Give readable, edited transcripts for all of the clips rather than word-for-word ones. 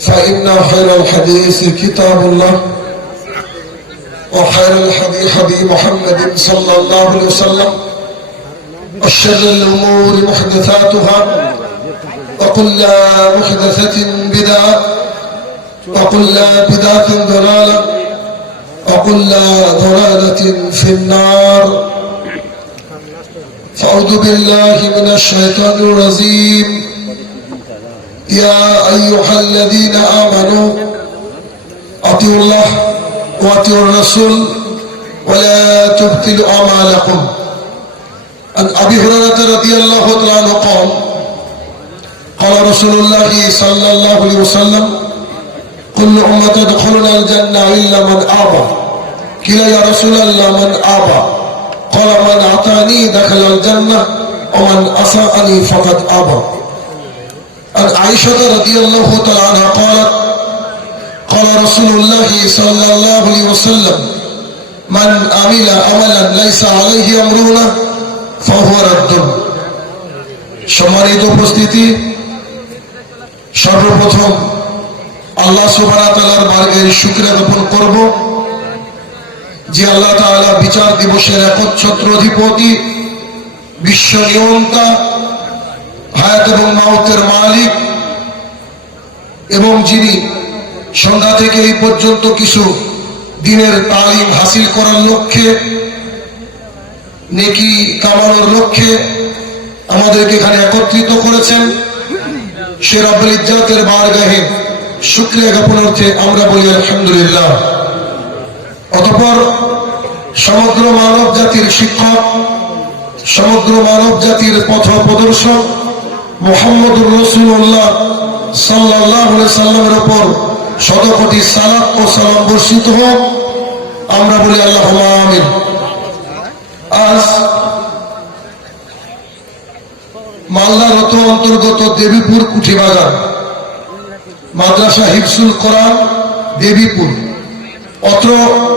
فإن خير الحديث كتاب الله وخير الهدي هدي محمد صلى الله عليه وسلم وشر الأمور محدثاتها وكل محدثة بدعة وكل بدعة ضلالة وكل ضلالة في النار. فأعوذ بالله من الشيطان الرجيم. يا أيها الذين آمنوا أطيعوا الله وأطيعوا الرسول ولا تبطلوا أعمالكم. عن أبي هريرة رضي الله تعالى عنه قال رسول الله صلى الله عليه وسلم: كل أمة يدخلون الجنة إلا من أبى. قيل يا رسول الله من أبى؟ قال من أطاعني دخل الجنة ومن أساءني فقد أبى. عن عائشة رضي الله تعالى عنها قالت: قال رسول الله صلى الله عليه وسلم: من عمل عملا ليس عليه أمرنا فهو رد. সম্মানিত উপস্থিতি, সর্বপ্রথম আল্লাহ সুবহানাহু ওয়া তাআলার বারগাহের শুকরিয়া জ্ঞাপন করব যে আল্লাহ তাআলা বিচার দিবসের একচ্ছত্র অধিপতি, বিশ্ব নিয়ন্তা, হায়াত এবং মাউতের মালিক এবং যিনি সন্ধ্যা থেকে এই পর্যন্ত কিছু দিনের তালিম হাসিল করার লক্ষ্যে, নেকি কামানোর লক্ষ্যে আমাদেরকে এখানে একত্রিত করেছেন, সে রব্বুল ইজ্জতের বারগাহে শুকরিয়া জ্ঞাপনার্থে আমরা বলি আলহামদুলিল্লাহ। অতঃপর সমগ্র মানব জাতির শিক্ষক, সমগ্র মানব জাতির পথ প্রদর্শক মুহাম্মদুর রাসূলুল্লাহ সাল্লাল্লাহু আলাইহি সাল্লামের উপর শতকোটি সালাত ও সালাম বর্ষিত হোক, আমরা বলি আল্লাহুম্মা আমিন। আজ মালদার অন্তর্গত দেবীপুর কুঠিবাগান মাদ্রাসা হিফজুল কোরআন দেবীপুর, অত্র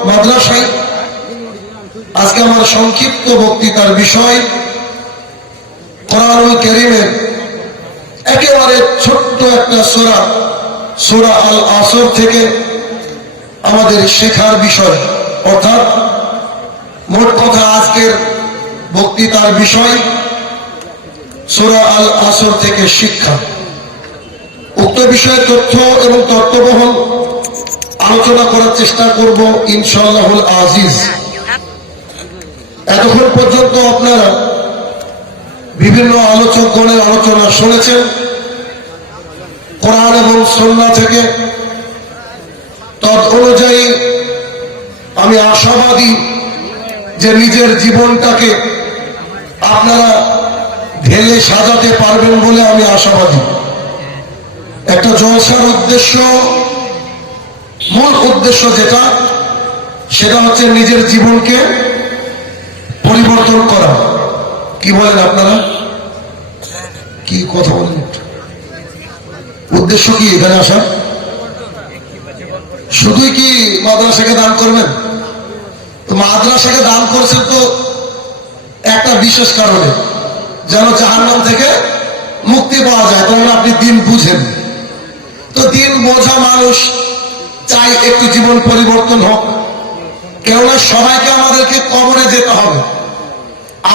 মাদ্রাসায় আজকে আমার সংক্ষিপ্ত বক্তৃতার বিষয় কোরআনুল কারীমের একেবারে ছোট্ট একটা সূরা, সূরা আল আসর থেকে আমাদের শেখার বিষয়, অর্থাৎ মোট কথা আজকের বক্তৃতার বিষয় সূরা আল আসর থেকে শিক্ষা। উক্ত বিষয়ে তথ্য এবং তত্ত্ববহল আলোচনা করার চেষ্টা করব ইনশাআল্লাহুল আজিজ। এতক্ষণ পর্যন্ত আপনারা বিভিন্ন আলোচকগণের আলোচনা শুনেছেন কোরআন এবং সুন্নাহ থেকে। তদ অনুযায়ী আমি আশাবাদী যে নিজের জীবনটাকে আপনারা ঢেলে সাজাতে পারবেন বলে আমি আশাবাদী। একটা জলসার উদ্দেশ্য, মূল উদ্দেশ্য যেটা, সেটা হচ্ছে নিজের জীবনকে পরিবর্তন করা। কি বলেন আপনারা? কি কথা বলেন? উদ্দেশ্য কি এখানে আসা? শুধুই কি মাদ্রাসাকে দান করবেন? তো মাদ্রাসাকে দান করছেন তো একটা বিশেষ কারণে, যেন জাহান্নাম থেকে মুক্তি পাওয়া যায়। তখন আপনি দিন বুঝেন। তো দিন বোঝা মানুষ চাই একটু জীবন পরিবর্তন হোক, কেননা সবাইকে আমাদেরকে কবরে যেতে হবে।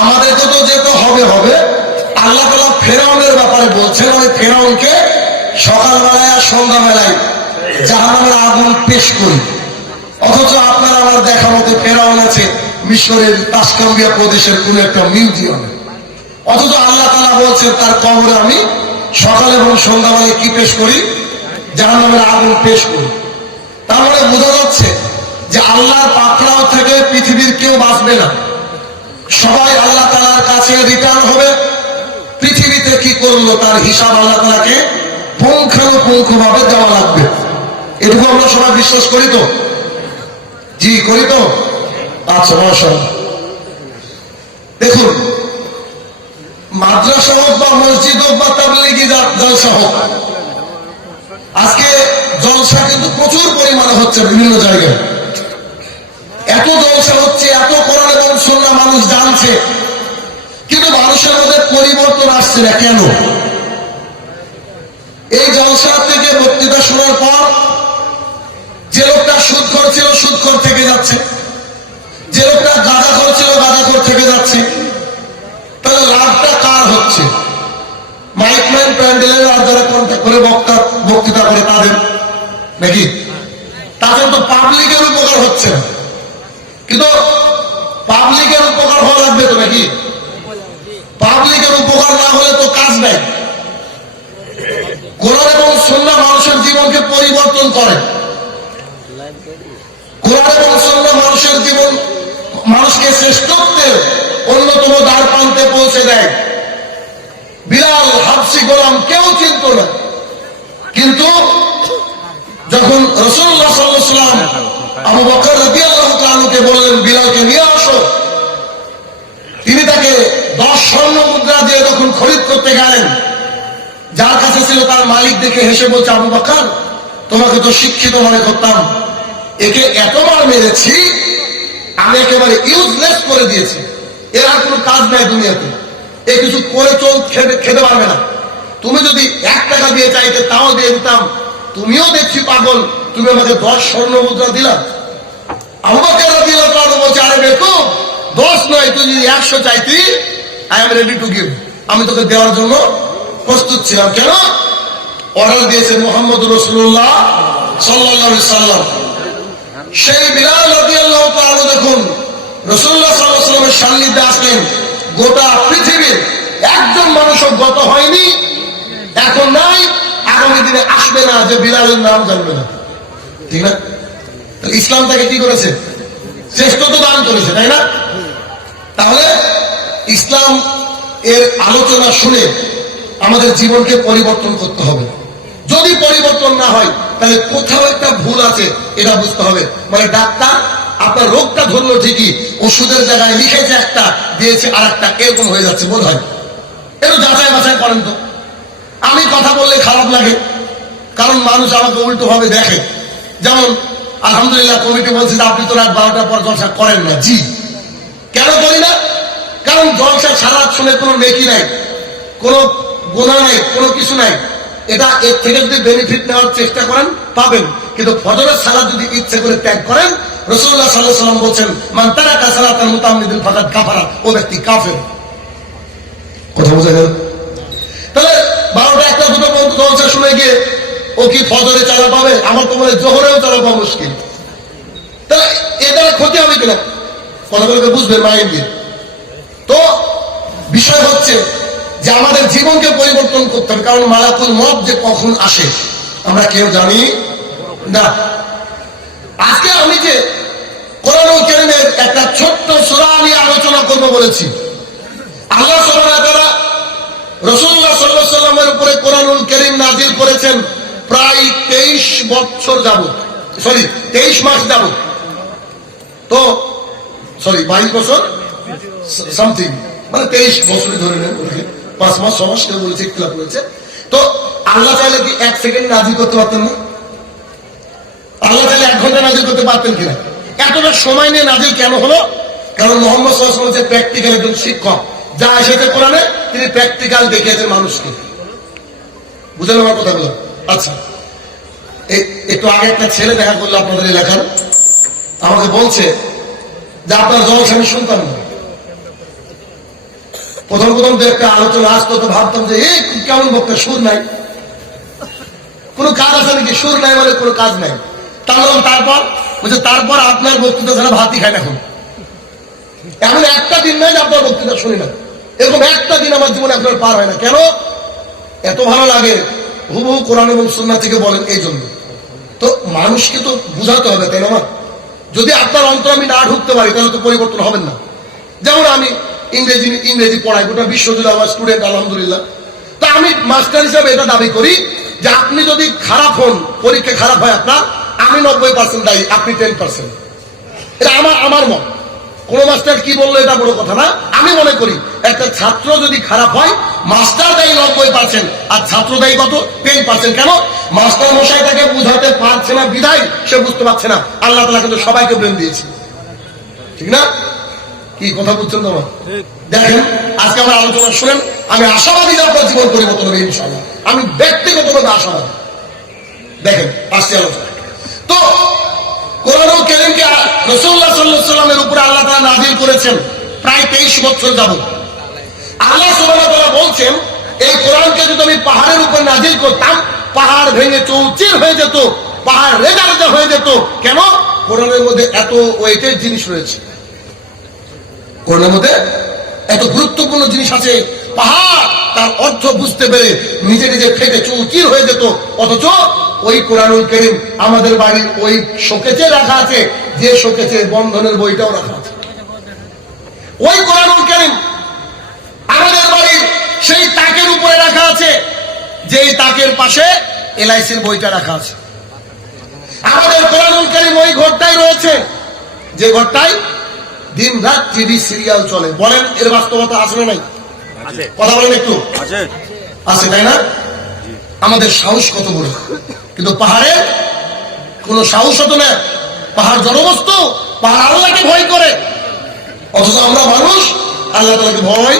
আমাদেরকে তো যেতে হবে হবে। আল্লাহ তাআলা ফেরাউনের ব্যাপারে বলছেন, ওই ফেরাউনকে সকালবেলায় আর সন্ধ্যাবেলায় জাহান্নামের আগুন পেশ করি। অথচ আপনারা আমার দেখা মতে ফেরাউন আছে মিশরের তাসকাম্বিয়া প্রদেশের কোন একটা মিউজিয়ামে। অথচ আল্লাহ তাআলা বলছেন তার কবরে আমি সকাল এবং সন্ধ্যাবেলায় কি পেশ করি? জাহান্নামের আগুন পেশ করি। তার মানে বোঝা যাচ্ছে যে আল্লাহর পাকড়াও থেকে পৃথিবীর কেউ বাঁচবে না, সবাই আল্লাহ তাআলার কাছে রিটার্ন হবে। পৃথিবীতে কি করলো তার হিসাব আল্লাহ তাআলাকে পুঙ্খানুপুঙ্খভাবে দেওয়া লাগবে। এটুকু আমরা সবাই বিশ্বাস করি তো? জি, করি তো? আচ্ছা, মাশাআল্লাহ। দেখুন, মাদ্রাসা হোক বা মসজিদ হোক বা তাবলীগি জলসা হোক, আজকে জলসা কিন্তু প্রচুর পরিমাণে হচ্ছে বিভিন্ন জায়গায়। এত জলসা হচ্ছে, এত কোরআন এবং সুন্নাহ মানুষ জানছে, কিন্তু মানুষের মধ্যে পরিবর্তন আসছে না। কেন? এই জলসা থেকে বক্তৃতা শোনার পর সুদখোর থেকে যাচ্ছে, যে লোকটা গাঁজাখোর ছিল গাঁজাখোর থেকে যাচ্ছে। তাহলে লাভটা কার হচ্ছে? মাইকম্যান প্যান্ডেলের আর যারা কন্ট্যাক্ট করে বক্তৃতা করে তাদের, নাকি? তাদের তো পাবলিকের উপকার হচ্ছে না। কিন্তু পাবলিকের উপকার হওয়া লাগবে তো, নাকি? পাবলিকের উপকার না হলে তো কাজ নাই। কোরআন এবং সুন্নাহ মানুষের জীবনকে পরিবর্তন করে। কোরআন এবং সুন্নাহ মানুষের জীবন, মানুষকে শ্রেষ্ঠত্বের অন্যতম দ্বার প্রান্তে পৌঁছে দেয়। বিলাল হাবশী গোলাম কেউ চিনত না, কিন্তু যখন রাসূলুল্লাহ সাল্লাল্লাহু আলাইহি ওয়াসাল্লাম আবু বকর রাদিয়াল্লাহু তাআলাকে বললেন বিলালকে নিয়ে আসো, তিনি তাকে 10 স্বর্ণ মুদ্রা দিয়ে যখন খরিদ করতে গেলেন, যার কাছে ছিল তার মালিক দেখে হেসে বলছে, আবু বকর তোমাকে তো শিক্ষিত মনে করতাম, একে এতবার মেরেছি, আমি একেবারে ইউজলেস করে দিয়েছি, এর আর কোনো কাজ নাই দুনিয়াতে, এ কিছু করে খেতে পারবে না। তুমি যদি 1 টাকা দিয়ে চাইতে তাও দিয়ে দিতাম, তুমিও দেখছি পাগল, তুমি আমাকে 10 স্বর্ণ মুদ্রা দিলা। আবু বকর রাদিয়াল্লাহু তাআলা বলছে, আরে বেকুব, 10 নয়, তুই যদি 100 চাইতি, I am ready to give, আমি তোকে দেওয়ার জন্য প্রস্তুত ছিলাম। কেন? অর্ডার দিয়েছে মুহাম্মদুর রাসূলুল্লাহ সাল্লাল্লাহু আলাইহি সাল্লাম। সেই বিলাল রাদিয়াল্লাহু তাআলা যখন রাসূলুল্লাহ সাল্লাল্লাহু আলাইহি সাল্লামের সান্নিধ্যে আসলেন, গোটা পৃথিবীর একজন মানুষও গত হয়নি, এখন নাই, আগামী দিনে আসবে না যে বিলালের নাম জানবে না, ঠিক না? ইসলাম তাকে কি করেছে? শ্রেষ্ঠত্ব দান করেছে, তাই না? তাহলে ইসলাম এর আলোচনা শুনে আমাদের জীবনকে পরিবর্তন করতে হবে। যদি পরিবর্তন না হয় তাহলে কোথাও একটা ভুল আছে, এটা বুঝতে হবে। মানে ডাক্তার আপনার রোগটা ধরলো ঠিকই, ওষুধের জায়গায় লিখেছে একটা, দিয়েছে আর একটা, এরকম হয়ে যাচ্ছে বোধ হয়। একটু যাচাই বাছাই করেন তো। আমি কথা বললে খারাপ লাগে, কারণ মানুষ আমাকে উল্টো ভাবে দেখে। যেমন আলহামদুলিল্লাহ কমিটি বলছে যে আপনি তো রাত 12টার পর জলসা করেন না। জি, কেন করি না? কারণ জলসা সালাত শুনে কোনো নেকি নাই, কোনো গুনাহ নাই, কোনো কিছু নাই। এটা এর থেকে যদি বেনিফিট নেওয়ার চেষ্টা করেন পাবেন, কিন্তু ফজরের সালাত যদি ইচ্ছে করে ত্যাগ করেন, রাসূলুল্লাহ সাল্লাল্লাহু আলাইহি ওয়াসাল্লাম বলেন মান তারাকা সালাতান মুতাআম্মিদান ফাকাদ কাফারা, ও ব্যক্তি কাফের। কথা বুঝা গেল? তাহলে 12টা 1টা 2টা পর্যন্ত জলসা শুনে গিয়ে ও কি ফজরে চালা পাবে? আমার তো মনে হয় জোহরেও চালা পাওয়া মুশকিল। তাহলে এদের ক্ষতি হবে কিনা? কথাগুলোকে বুঝবেন মাইন্ড দিয়ে। তো বিষয় হচ্ছে যে আমাদের জীবনকে পরিবর্তন করতে হবে, কারণ মালাকুল মউত যে কখন আসে আমরা কেউ জানি না। আজকে আমি যে কোরআনুল কারীমের একটা ছোট্ট সূরা নিয়ে আলোচনা করব বলেছি, আল্লাহ সুবহানাহু ওয়া তাআলা রাসূলুল্লাহ সাল্লাল্লাহু আলাইহি ওয়াসাল্লামের উপরে কোরআনুল কারীম নাযিল করেছেন প্রায় 23 বছর যাবত, 23 মাস যাবত। তো 22 বছর সামথিং, মানে 23 বছরই ধরে নেন, 5 মাস 6 মাস কেউ বলেছে, ইখতিলাফ করেছে। তো আল্লাহ চাইলে কি 1 সেকেন্ড নাযিল করতে পারতেন না? আল্লাহ চাইলে 1 ঘন্টা নাযিল করতে পারতেন কিনা? এতটা সময় নিয়ে নাযিল কেন হলো? কারণ মুহাম্মদ সাল্লাল্লাহু আলাইহি ওয়াসাল্লাম যে প্র্যাকটিক্যাল একজন শিক্ষক, যা এসেছে কোরআনে তিনি প্র্যাকটিক্যাল দেখিয়েছেন মানুষকে। বুঝলেন আমার কথাগুলো? আচ্ছা, একটু আগে একটা ছেলে দেখা করলো আপনাদের এলাকার, আমাকে বলছে যে আপনার জলসা আমি শুনতাম না। প্রথম যে একটা আলোচনা আসতো তো ভাবতাম যে এই কেমন বক্তা, সুর নাই, কোনো কাজ আছে নাকি? সুর নাই মানে কোনো কাজ নাই। তারপর বলছে তারপর আপনার বক্তৃতা ছাড়া ভাতই খায় না। এখন এমন একটা দিন নাই যে আপনার বক্তৃতা শুনি না, এরকম একটা দিন আমার জীবনে আপনার পার হয় না। কেন? এত ভালো লাগে, হুবহু কোরআন এবং সুন্নাহ থেকে বলেন, এই জন্য। তো মানুষকে তো বুঝাতে হবে, তাই না? যদি আপনার অন্তর আমি না ঢুকতে পারি তাহলে তো পরিবর্তন হবেন না। যেমন আমি ইংরেজি পড়াই, গোটা বিশ্ব জুড়ে আমার স্টুডেন্ট আলহামদুলিল্লাহ। তা আমি মাস্টার হিসাবে এটা দাবি করি যে আপনি যদি খারাপ হন, পরীক্ষা খারাপ হয় আপনার, আমি 90% দায়ী, আপনি 10%। এটা আমার মত। কোন মাস্টার কি বললো এটা বড় কথা না। আমি মনে করি একটা ছাত্র যদি খারাপ হয়, মাস্টার দায়ী 90% আর ছাত্র দায়ী কত? 10%। কেন? মাস্টার মশাই তাকে বুঝাতে পারছে না বিধায় সে বুঝতে পারছে না। আল্লাহ তাআলা কিন্তু সবাইকে ব্রেন দিয়েছে, ঠিক না? কি কথা বুঝছেন তোমার? দেখেন আজকে আমার আলোচনা শুনেন, আমি আশাবাদী যে আপনার জীবন পরিবর্তন হবে ইনশাআল্লাহ। আমি ব্যক্তিগতভাবে আশাবাদী। দেখেন আসছে আলোচনা। তো কোরআনুল কারীমকে সাল্লামের উপরে আল্লাহ তাআলা নাজিল করেছেন প্রায় 23 বছর যাবত। আল্লাহ সুবহানাহু ওয়া তাআলা বলছেন, এই কোরআনকে যদি আমি পাহাড়ের উপর নাজিল করতাম, পাহাড় ভেঙে চৌচির হয়ে যেত, পাহাড় রেজা রেজা হয়ে যেত। কেন? কোরআনের মধ্যে এত ওয়েটের জিনিস রয়েছে, কোরআনের মধ্যে এত গুরুত্বপূর্ণ জিনিস আছে। পাহাড় তার অর্থ বুঝতে পেরে নিজে নিজে ফেটে চৌচির হয়ে যেত। অথচ ওই কোরআনুল কারীম আমাদের বাড়ির ওই শোকেজে রাখা আছে, যে শোকেজে বন্ধনের বইটাও রাখা আছে। ওই কোরআনুল কারীম আমাদের বাড়ির সেই তাকের উপরে রাখা আছে, যেই তাকের পাশে এলআইসির বইটা রাখা আছে। আমাদের কোরআনুল কারীম ওই ঘরটাই রয়েছে, যে ঘরটাই দিন রাত টিভি সিরিয়াল চলে। বলেন এর বাস্তবতা আছে না নাই? কথা বলেন একটু। আছে, তাই না? আমাদের সাহস কত বড়, কিন্তু পাহাড়ে কোনো সাহস হতো না। পাহাড় জড়বস্তু, পাহাড় আল্লাহকে ভয় করে, অথচ আমরা মানুষ আল্লাহ তাআলাকে ভয়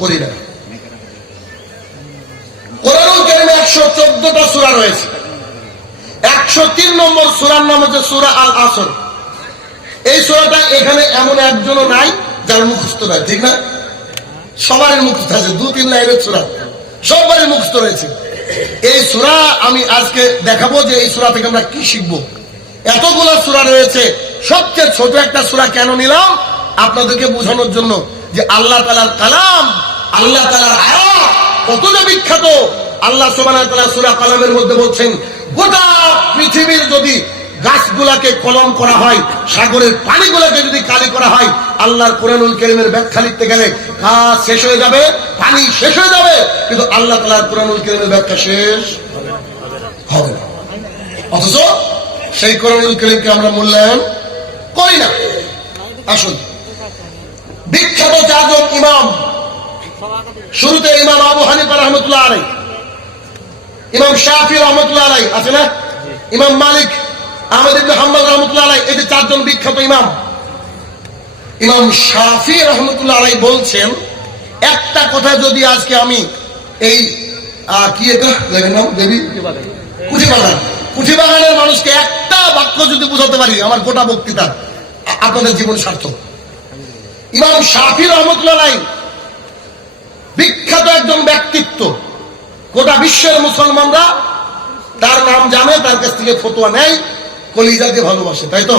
করি না। কোরআনুল কারীমে 114টা সূরা রয়েছে। 103 নম্বর সূরার নাম হচ্ছে সূরা আল আসর। এই সূরাটা এখানে এমন একজনও নাই যার মুখস্থ নাই, ঠিক না? সবারই মুখস্থ আছে, 2-3 লাইনের সূরা, সবারই মুখস্থ রয়েছে। এই সূরা আমি আজকে দেখাবো যে এই সূরা থেকে আমরা কি শিখবো। এতগুলো সূরা রয়েছে, সবচেয়ে ছোট একটা সূরা কেন নিলাম? আপনাদেরকে বোঝানোর জন্য যে আল্লাহ তাআলার কালাম, আল্লাহ তাআলার আয়াত কতটা বিখ্যাত। আল্লাহ সুবহানাহু ওয়া তাআলা সূরা কালামের মধ্যে বলছেন, গোটা পৃথিবীর যদি গাছগুলাকে কলম করা হয়, সাগরের পানিগুলোকে যদি কালি করা হয়, আল্লাহর কোরআনুল কারীমের ব্যাখ্যা লিখতে গেলে কাজ শেষ হয়ে যাবে, পানি শেষ হয়ে যাবে, কিন্তু আল্লাহ তাআলার কোরআনুল কারীমের ব্যাখ্যা শেষ হবে না। অথচ সেই কোরআনুল কারীমকে আমরা মূল্যায়ন করি না। আসুন, বিখ্যাত চারজন ইমাম, শুরুতে ইমাম আবু হানিফা রাহমাতুল্লাহ আলাইহি, ইমাম শাফি রাহমাতুল্লাহ আলাইহি আছে না, ইমাম মালিক, আহমদ ইবনে হাম্বল রাহমাতুল্লাহ আলাইহি, এই যে চারজন বিখ্যাত ইমাম। ইমাম শাফি রাহমাতুল্লাহ আলাইহি বলছেন, একটা কথা যদি আজকে আমি এই কি এটা নাম দেবী কুঠি বাগানের মানুষকে একটা বাক্য যদি বুঝাতে পারি, আমার গোটা বক্তৃতা, আপনাদের জীবন সার্থক। ইমাম শাফি রাহমাতুল্লাহ আলাইহি বিখ্যাত একজন ব্যক্তিত্ব, গোটা বিশ্বের মুসলমানরা তার নাম জানে, তার কাছ থেকে ফতোয়া নেয়, কলিজা দিয়ে ভালোবাসে, তাই তো?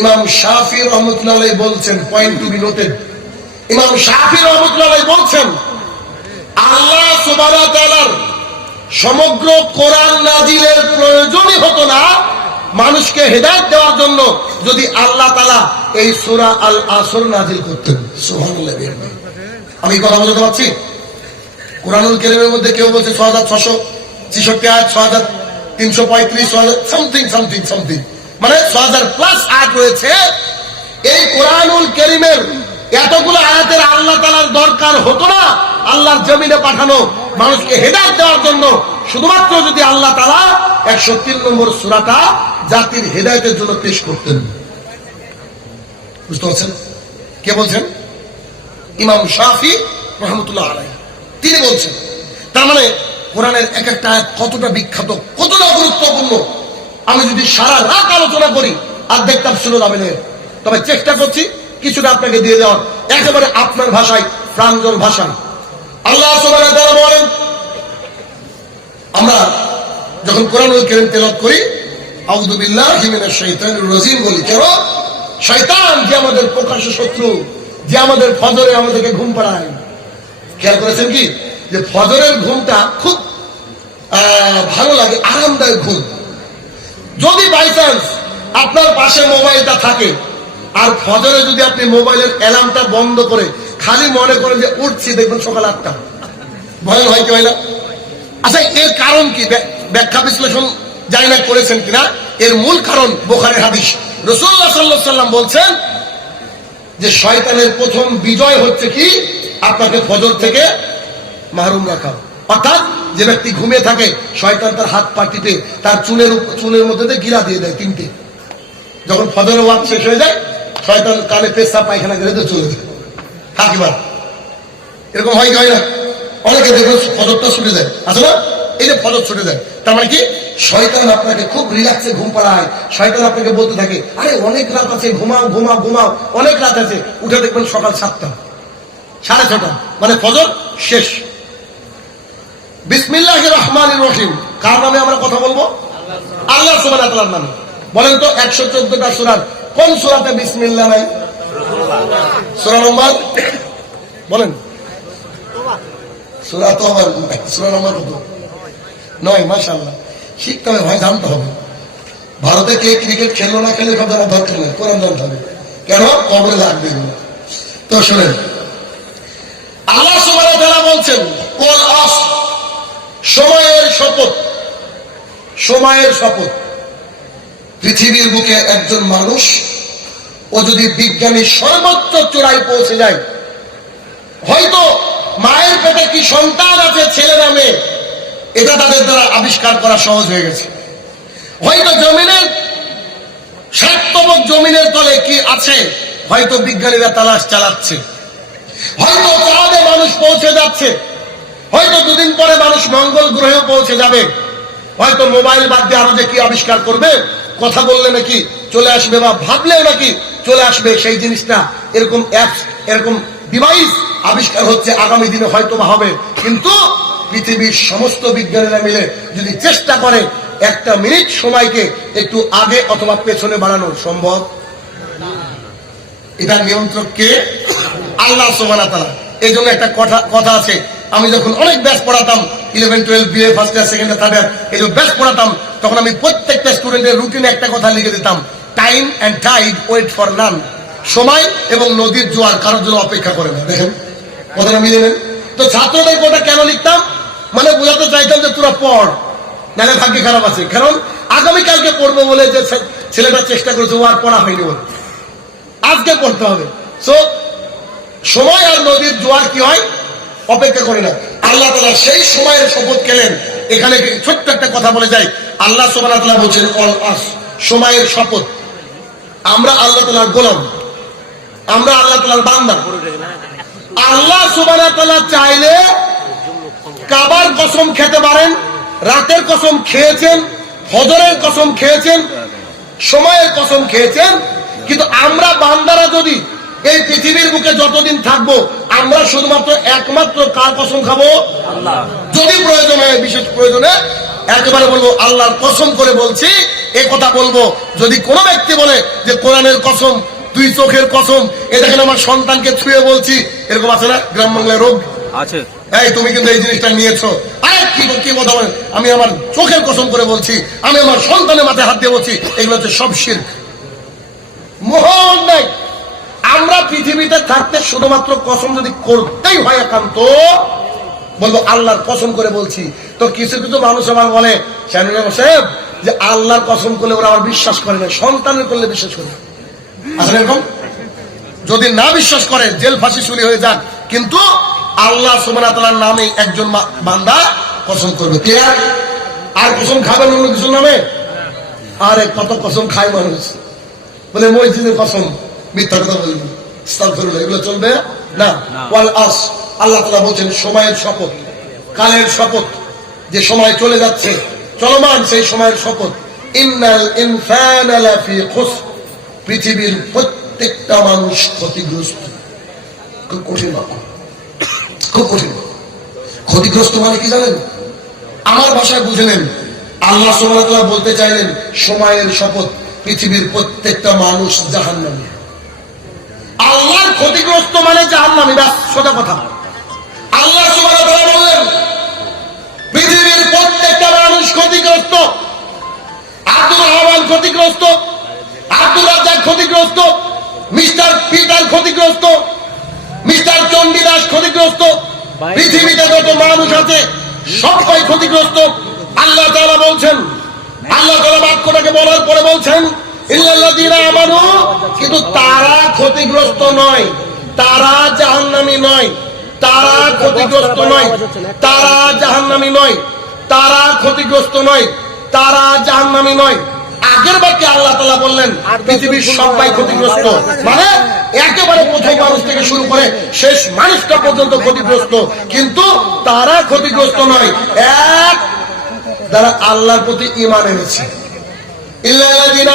ইমাম শাফি রাহমাতুল্লাহ আলাইহি বলছেন, পয়েন্ট টু বি নোটেড, ইমাম শাফি রাহমাতুল্লাহ আলাইহি বলছেন, আল্লাহ সুবহানাহু ওয়া তাআলার সমগ্র কোরআন নাজিলের প্রয়োজনই হতো না মানুষকে হেদায়েত দেওয়ার জন্য, যদি আল্লাহ তাআলা এই সূরা আল আসর নাজিল করতেন। সুবহানাল্লাহ। আমি কথা বলতে পারছি? কোরআনুল কারীমের মধ্যে কেউ বলছে 6666 আয়াত, 6335, 6000 সামথিং সামথিং সামথিং, মানে 6000 প্লাস আয়াত রয়েছে। এই কোরআনুল কারীমের এতগুলো আয়াতের আল্লাহ তাআলার দরকার হতো না আল্লাহর জমিনে পাঠানো মানুষকে হেদায়েত দেওয়ার জন্য, শুধুমাত্র যদি আল্লাহ তাআলা 103 নম্বর সূরাটা জাতির হেদায়েতের জন্য পেশ করতেন। বুঝতে পারছেন? কে বলছেন? ইমাম শাফি রাহমাতুল্লাহ আলাইহি, তিনি বলছেন। তার মানে কোরআনের এক একটা আয়াত কতটা বিখ্যাত, কতটা গুরুত্বপূর্ণ, আমি যদি সারা রাত আলোচনা করি আর দেখতাম শুনে যাবে না। তবে চেষ্টা করছি কিছুটা আপনাকে দিয়ে দেওয়ার, একেবারে আপনার ভাষায়, প্রাঞ্জল ভাষায়। আল্লাহ সুবহানাহু ওয়া তাআলা বলেন, আমরা যখন কোরআনুল কারীম তেলাওয়াত করি আউযু বিল্লাহি মিনাশ শাইতানির রাজিম বলি। কেন? শয়তান যে আমাদের প্রকাশ্য শত্রু, যে আমাদের ফজরে আমাদেরকে ঘুম পাড়ায়। খেয়াল করেছেন কি যে ফজরের ঘুমটা খুব ভালো লাগে, আরামদায়ক ঘুম। যদি বাই চান্স আপনার পাশে মোবাইলটা থাকে আর ফজরে যদি আপনি মোবাইলের অ্যালার্মটা বন্ধ করে খালি মনে করেন যে উঠছি, দেখবেন সকাল 8টা, ভয় হয় কি হয় না? আচ্ছা, এর কারণ কি? ব্যাখ্যা বিশ্লেষণ জানি না করেছেন কিনা। এর মূল কারণ বুখারীর হাদিস, রাসূলুল্লাহ সাল্লাল্লাহু আলাইহি ওয়াসাল্লাম বলছেন যে শয়তানের প্রথম বিজয় হচ্ছে কি? আপনাকে ফজর থেকে মাহরুম রাখা। অর্থাৎ যে ব্যক্তি ঘুমিয়ে থাকে, শয়তান তার হাত পা টিপে তার চুলের মধ্যে দিয়ে গিরা দিয়ে দেয় 3টে। যখন ফজরের ওয়াক্ত শেষ হয়ে যায়, শয়তান কানে পেশাব পায়খানা করে দিয়ে চলে যায়। হাকিবার এরকম হয় কি হয় না? অনেকে দেখবেন ফজরটা ছুটে যায়, আছে না? এই যে ফজর ছুটে যায়, তার মানে কি শয়তান আপনাকে খুব রিল্যাক্সে ঘুম পাড়ায়। শয়তান আপনাকে বলতে থাকে, আরে অনেক রাত আছে, ঘুমাও ঘুমাও ঘুমাও, অনেক রাত আছে। উঠে দেখবেন সকাল 7টা 6:30, মানে ফজর শেষ। বিসমিল্লাহির রহমানির রহিম, কার নামে আমরা কথা বলবো? আল্লাহ সুবহানাহু ওয়া তাআলার নামে। বলেন তো 114টা সূরার কোন সূরাতে বিসমিল্লাহ নাই? সূরা নম্বর বলেন। সূরা তওবা, সূরা নম্বর কত? 9। মাশাআল্লাহ, শিখতে হবে ভাই, জানতে হবে। ভারতে কে ক্রিকেট খেললো না খেলে সব জানা দরকার নেই, কোরআন জানতে হবে। কেন? কবরে লাগবে। তো শুনেন, আল্লাহ সুবহানাহু ওয়া তাআলা বলছেন, কুল আস, সময়ের শপথ, সময়ের শপথ। পৃথিবীর বুকে একজন মানুষ ও যদি বিজ্ঞানী সর্বোচ্চ চূড়ায় পৌঁছে যায়, হয়তো মায়ের পেটে কি সন্তান আছে, ছেলে না মেয়ে, এটা তাদের দ্বারা আবিষ্কার করা সহজ হয়ে গেছে। হয়তো জমিনের 7তম জমিনের তলে কি আছে, হয়তো বিজ্ঞানীরা তালাশ চালাচ্ছে। হয়তো চাঁদে মানুষ পৌঁছে যাচ্ছে, হয়তো দুদিন পরে মানুষ মঙ্গল গ্রহেও পৌঁছে যাবে। হয়তো মোবাইল বাদ দিয়ে আরো যে কি আবিষ্কার করবে, কথা বললে নাকি চলে আসবে, বা ভাবলেও নাকি চলে আসবে সেই জিনিসটা। এরকম অ্যাপস, এরকম ডিভাইস আবিষ্কার হচ্ছে, আগামী দিনে হয়তো বা হবে। কিন্তু পৃথিবীর সমস্ত বিজ্ঞানীরা মিলে যদি চেষ্টা করে 1 মিনিট সময়কে একটু আগে অথবা পেছনে বাড়ানোর সম্ভব। এটা নিয়ন্ত্রক কে? আল্লাহ সুবহানাহু ওয়া তাআলা। এই জন্য একটা কথা আছে, আমি যখন অনেক ব্যাচ পড়াতাম, 11, 12, BA first year, second year, third year, এই যে ব্যাচ পড়াতাম, তখন আমি প্রত্যেকটা স্টুডেন্টের রুটিনে একটা কথা লিখে দিতাম, time and tide wait for none. সময় এবং নদীর জোয়ার কারোর জন্য অপেক্ষা করে না। দেখেন কথাটা মিলে নেন। তো ছাত্রদের কথা কেন লিখতাম? মানে বোঝাতে চাইতাম যে তোরা পড়, নাহলে ভাগ্য খারাপ আছে। কারণ আগামীকালকে পড়বো বলে যে ছেলেটা চেষ্টা করেছে, ও আর পড়া হয়নি বলে, আজকে পড়তে হবে। সো সময় আর নদীর জোয়ার কি হয়? অপেক্ষা করে না। আল্লাহ তাআলা সেই সময়ের শপথ খেলেন। এখানে ছোট্ট একটা কথা বলে যাই, আল্লাহ সুবহানাহু ওয়া তাআলা বলছেন অল আস, সময়ের শপথ। আমরা আল্লাহ তাআলার গোলাম, আমরা আল্লাহ তাআলার বান্দা। আল্লাহ সুবহানাহু ওয়া তাআলা চাইলে কাবার কসম খেতে পারেন, রাতের কসম খেয়েছেন, ফজরের কসম খেয়েছেন, সময়ের কসম খেয়েছেন। কিন্তু আমরা বান্দারা যদি এই পৃথিবীর বুকে যতদিন থাকবো, আমরা শুধুমাত্র একমাত্র কার কসম খাবো? আল্লাহ। যদি প্রয়োজন হয়, বিশেষ প্রয়োজনে একেবারে বলবো আল্লাহর কসম করে বলছি। এ কথা বলবো যদি কোনো ব্যক্তি বলে যে কোরআনের কসম, 2 চোখের কসম, এ দেখেন আমার সন্তানকে ছুঁয়ে বলছি, এরকম আছে না গ্রাম বাংলায় রোগ আছে, এই তুমি কিন্তু এই জিনিসটা নিয়েছো। আরে কি কথা বলেন, আমি আমার চোখের কসম করে বলছি, আমি আমার সন্তানের মাথায় হাত দিয়ে বলছি, এগুলো হচ্ছে সব শিরক, মোহন নাই। আমরা পৃথিবীতে থাকতে শুধুমাত্র কসম যদি করতেই হয় একান্ত, বলবো আল্লাহর কসম করে বলছি। তো কিছু কিছু মানুষ আমার বলে, সাহেব যে আল্লাহর কসম করলে ওরা আবার বিশ্বাস করে না, সন্তানের করলে বিশ্বাস করে। আসলে এরকম যদি না বিশ্বাস করে, জেল ফাঁসি শুরু হয়ে যাক, কিন্তু আল্লাহ সুবহানাহু ওয়া তাআলার নামে একজন বান্দা কসম করবে। কে? আর কসম খাবেন অন্য কিছুর নামে? আরে কত কসম খায় মানুষ, বলে মসজিদের কসম, মিথ্যা কথা বলবি, আস্তাগফিরুল্লাহ, এগুলো চলবে না। ওয়াল আস, আল্লাহ তাআলা বলছেন সময়ের শপথ, কালের শপথ, যে সময় চলে যাচ্ছে, চলমান সেই সময়ের শপথ। ইন্নাল ইনসানা লাফি খুসর, পৃথিবীর প্রত্যেকটা মানুষ ক্ষতিগ্রস্ত। খুব কঠিন বাক্য, খুব কঠিন। ক্ষতিগ্রস্ত মানে কি জানেন? আমার ভাষায় বুঝে নেন। আল্লাহ সুবহানাহু ওয়া তাআলা বলতে চাইলেন সময়ের শপথ, পৃথিবীর প্রত্যেকটা মানুষ জাহান্নামী। আল্লাহর ক্ষতিগ্রস্ত মানে জাহান্নামী, ব্যাস সোজা কথা। আল্লাহ সুবহানাহু ওয়া তাআলা বললেন পৃথিবীর প্রত্যেকটা মানুষ ক্ষতিগ্রস্ত। আব্দুর রহমান ক্ষতিগ্রস্ত, আব্দুর রাজ্জাক ক্ষতিগ্রস্ত, মিস্টার পিটার ক্ষতিগ্রস্ত, মিস্টার চণ্ডীদাস ক্ষতিগ্রস্ত, পৃথিবীতে যত মানুষ আছে সবাই ক্ষতিগ্রস্ত। আল্লাহ তাআলা বলছেন, আল্লাহ তাআলা বাক্যটাকে বলার পরে বলছেন ইল্লাল্লাযীনা আমানু, কিন্তু তারা ক্ষতিগ্রস্ত নয়, তারা জাহান্নামী নয়, তারা ক্ষতিগ্রস্ত নয়, তারা জাহান্নামী নয়, তারা ক্ষতিগ্রস্ত নয়, তারা জাহান্নামী নয়। আগের বাক্যে আল্লাহ তাআলা বললেন পৃথিবীর সবাই ক্ষতিগ্রস্ত, মানে একেবারে প্রথম মানুষ থেকে শুরু করে শেষ মানুষটা পর্যন্ত ক্ষতিগ্রস্ত, কিন্তু তারা ক্ষতিগ্রস্ত নয়। এক যারা আল্লাহর প্রতি ঈমান এনেছে। ইল্লাল্লাযিনা